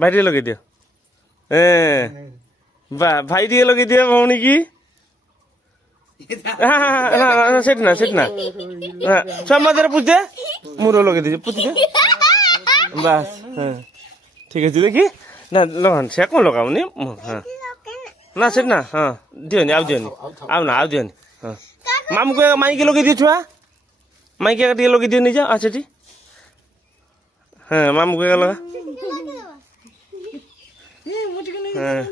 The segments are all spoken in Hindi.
भाई टे लगे दियो भाई टे लगे दियो भौणी की सेठ ना समाधान पूछे मुरो लगे दीजिए पूछ दे बस ठीक है देखी ना लगन से कौन लगाऊनी हाँ ना सेठ ना हाँ दियो नहीं आओ ना हाँ मामू को माई के लगे दियो छुआ माई के टे लगे दियो नहीं जा अच्छा ठीक हाँ मामू को लगा हाँ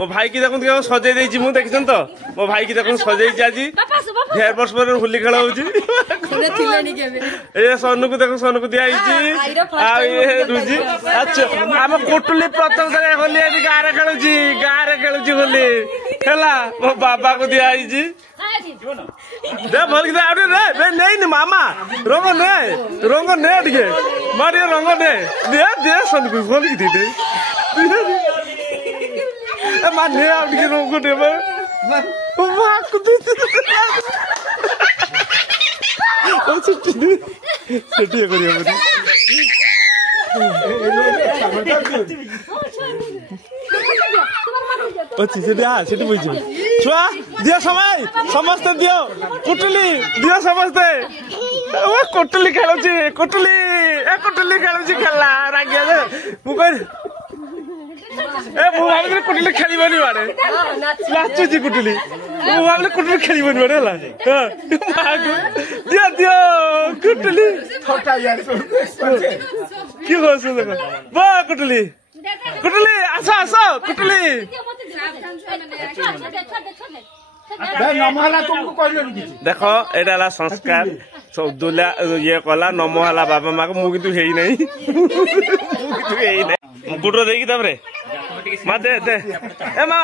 मो भाई की देखो सजे देछि मु देखछन तो मो भाई की देखो सजे आज ढेर वर्ष पर होली खेल होउछि ए सोनू को देखो सोनू को दिया आ ये रुजी अच्छा हम कोटुली प्रथम से होली आज गारे खेलुछि होली हैला मो बाबा को दिया दे भल के आउटे रे नहीं मामा रंग ने टिके मारियो रंग दे सोनू को होली दे दे माने आप के रोग को देबे वाह कुछ सेठी करियो बडी अच्छी सेठी बुझी छुआ दियो समय समस्त दियो कुटली दियो समस्त ओ कुटली खेलुची कुटली खेलला रागिया दे मु कह ए मु भाबले कुटली खेलिबनी बारे नाचुची कुटली मु भाबले कुटली खेलिबनी बारे हला दियो कुटली छोटा यार की होस देखो बा कुटली आसा कुटली देखो एटा संस्कार दुला ये कला नमहला बाबा माँ को मु किंतु हेई नहीं गुटो देगी तबरे मा दे ए मा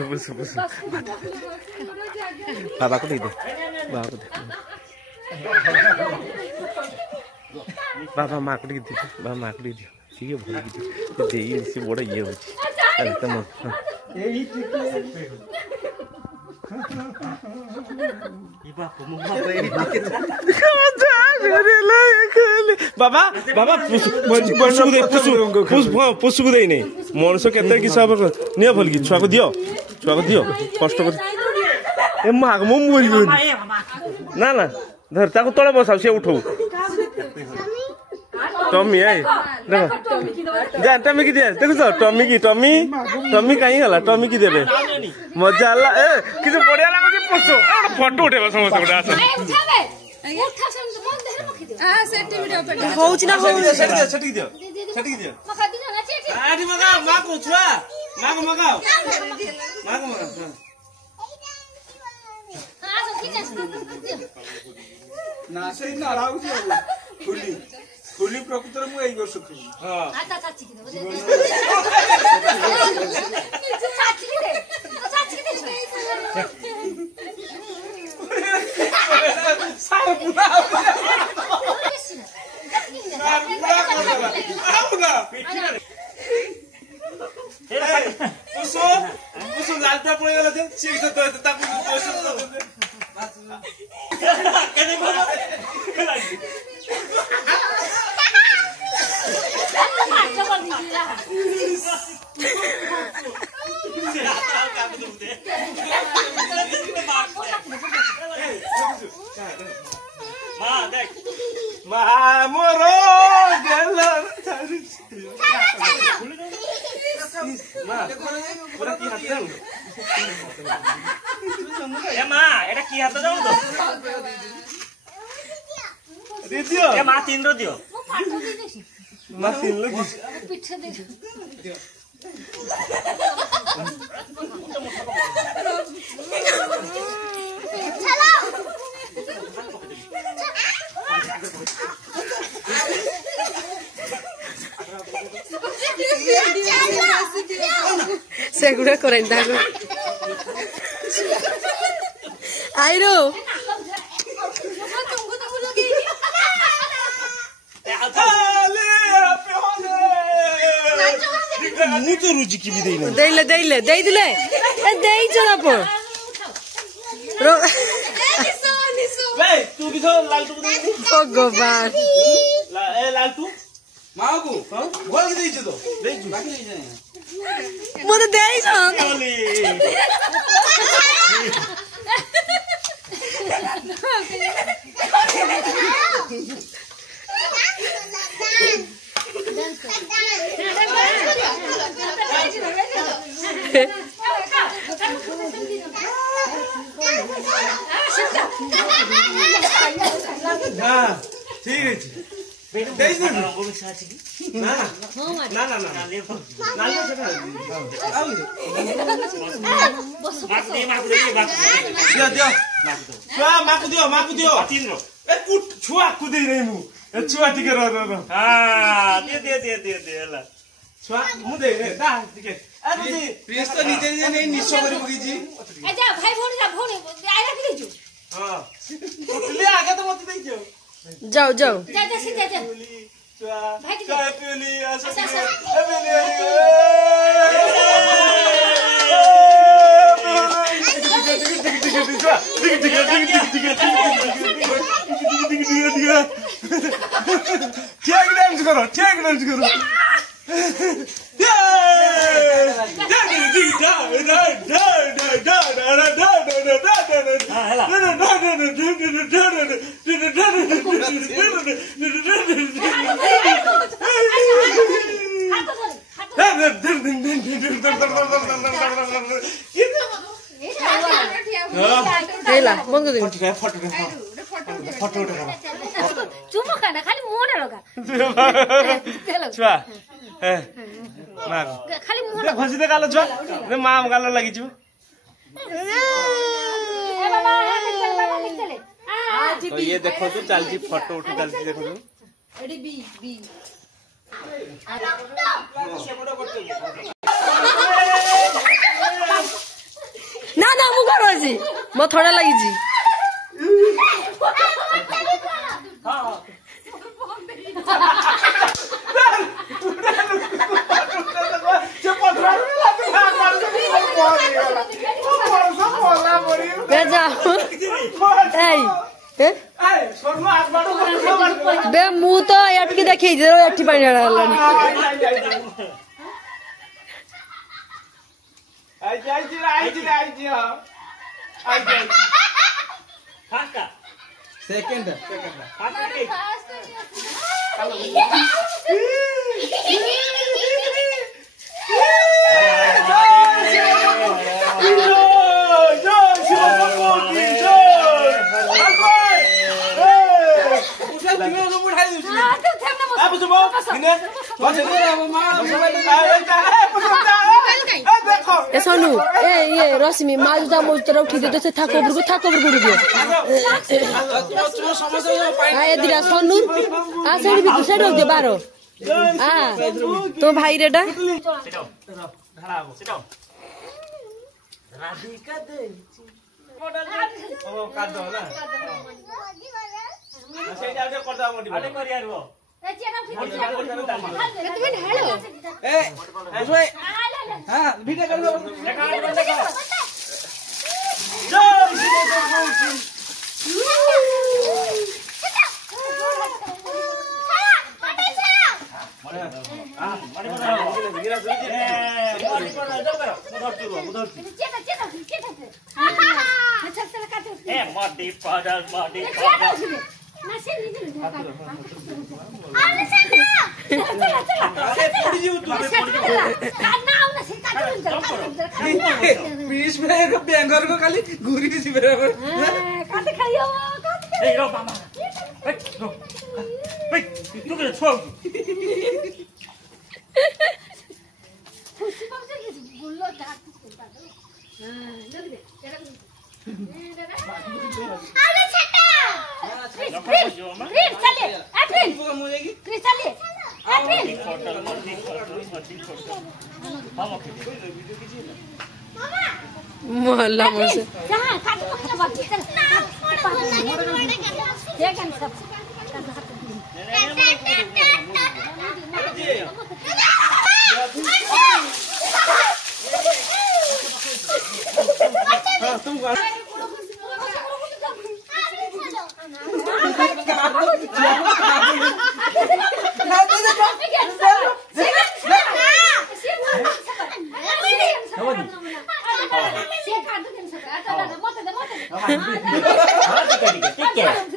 बुस बाबा को दे बाबा माँ को दे बाबा माँ को दे ठीक है भल दे से बड़ा ये होची तुम बाबा पुसु को दे नहीं मनुष्य केते कि सब नियो भल की छुआ को दियो कष्ट कर ए माग मो मोरी ना धर ताको तळे बसाव से उठो टमी है देखो जा टमी की दे देखो तो टमी काई हला टमी की देबे मजा आला ए किछ बढ़िया लागो जे पोसो फोटो उठेबो समस्त गोटा आस हां सेट वीडियो पे होउछ ना सेट दियो आडी मगा मा को छुआ मा को मगाओ हां सब की ना से ना राउ होली प्रकृतर मु एई वर्ष खई हां आता चाची के दे चाची के दे सार पूरा आउना पुसो लालटा पळे गेला जे चेक तो ताकू पैसा केने बाबा ସେଗୁଡା କରେନି ତାକୁ ଆଇରୋ ମୁଁ ତ ରୁଚି କି ବି ଦେଇନ ଦେଇଲେ ଦେଇଥିଲେ ଦେଇଛ ଆପଣ ତୁ ବି ଲାଲଟୁ ଭଗବାନ ଲାଲଟୁ ମାକୁ ଭଲ ଦେଇଛୁ ତ ଦେଇଛୁ ମତେ ଦେଇଛ ঠিক আছে ମାକୁ ଦିଅ ଛୁଆକୁ ଦେଇ ନାହିଁ ମୁଁ ଛୁଆ ଟିକେ ହେଲା ଛୁଆ ମୁଁ ଦେଇ ଟିକେ ପ୍ରିନ୍ସ ତ ନିଜେ ନିଜେ ନେଇ ନିଶ କରି ପକେଇଛି ଆଗେ ତ ମତେ ଦେଇଛ जाओ जाओ ठीक डांस करो घसी दे गाल छुआ माम गाल लगी तो ये देखो तो चलती फोटो उठ चलती देखो तो ना ना मु घर अछि म थोड़ा लगी जी बे मु तो एटकी देखी एठी पानी हलानी सेकंड सोनू ये रश्मि माजुदा मोजुदा उठी दे से थाको बरगु गुडी दियो ए दिरा सोनू आ सेडी भी सेडी दे बारो आ तो भाई रेडा राधिका दे ओ काट दो ना सेही जाउ कर दो मोटी अरे कर यार वो वीडियो कर लो बेंगर को खाली घूरी चलिए मोहल्ला मुझसे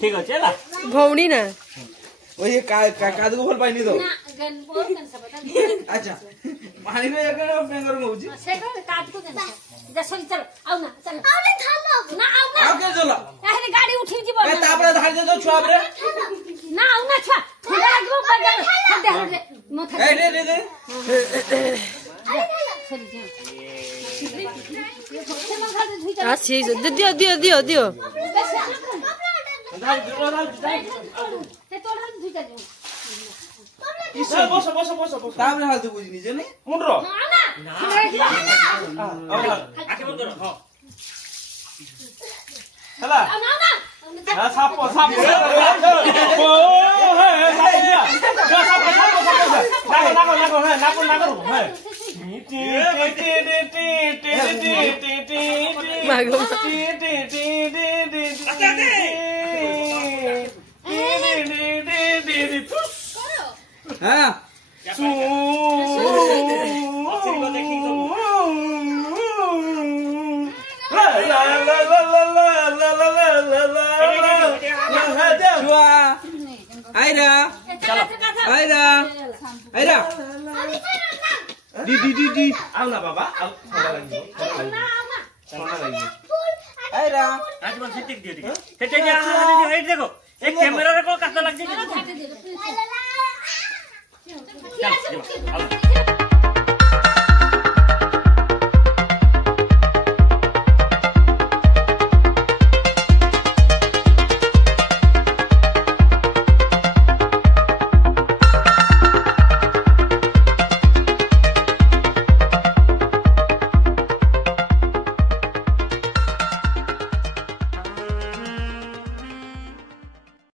ठीक है चला भौणी ना ओए कादू को फल पाइनी दो अच्छा पानी में एक पेंगर में होजी आओ के चलो गाड़ी उठी जीवन ए तापरे धार दे छुआ रे ना आउ ना छुआ ठंडा लागबो बगल मथा ए दे दे अच्छी दियो दियो दियो दियो तापरे हाल तो बुझनी जे नहीं मुंडरो हला सापो सापो ओ हे सापो नाको हे मागो हां आइरा आइरा आइरा डी आओ ना बाबा आओ थोड़ा लगी आइरा आज बस टिक दियो ठीक है ते हाइट देखो एक कैमरा रे को कत लग जाए चल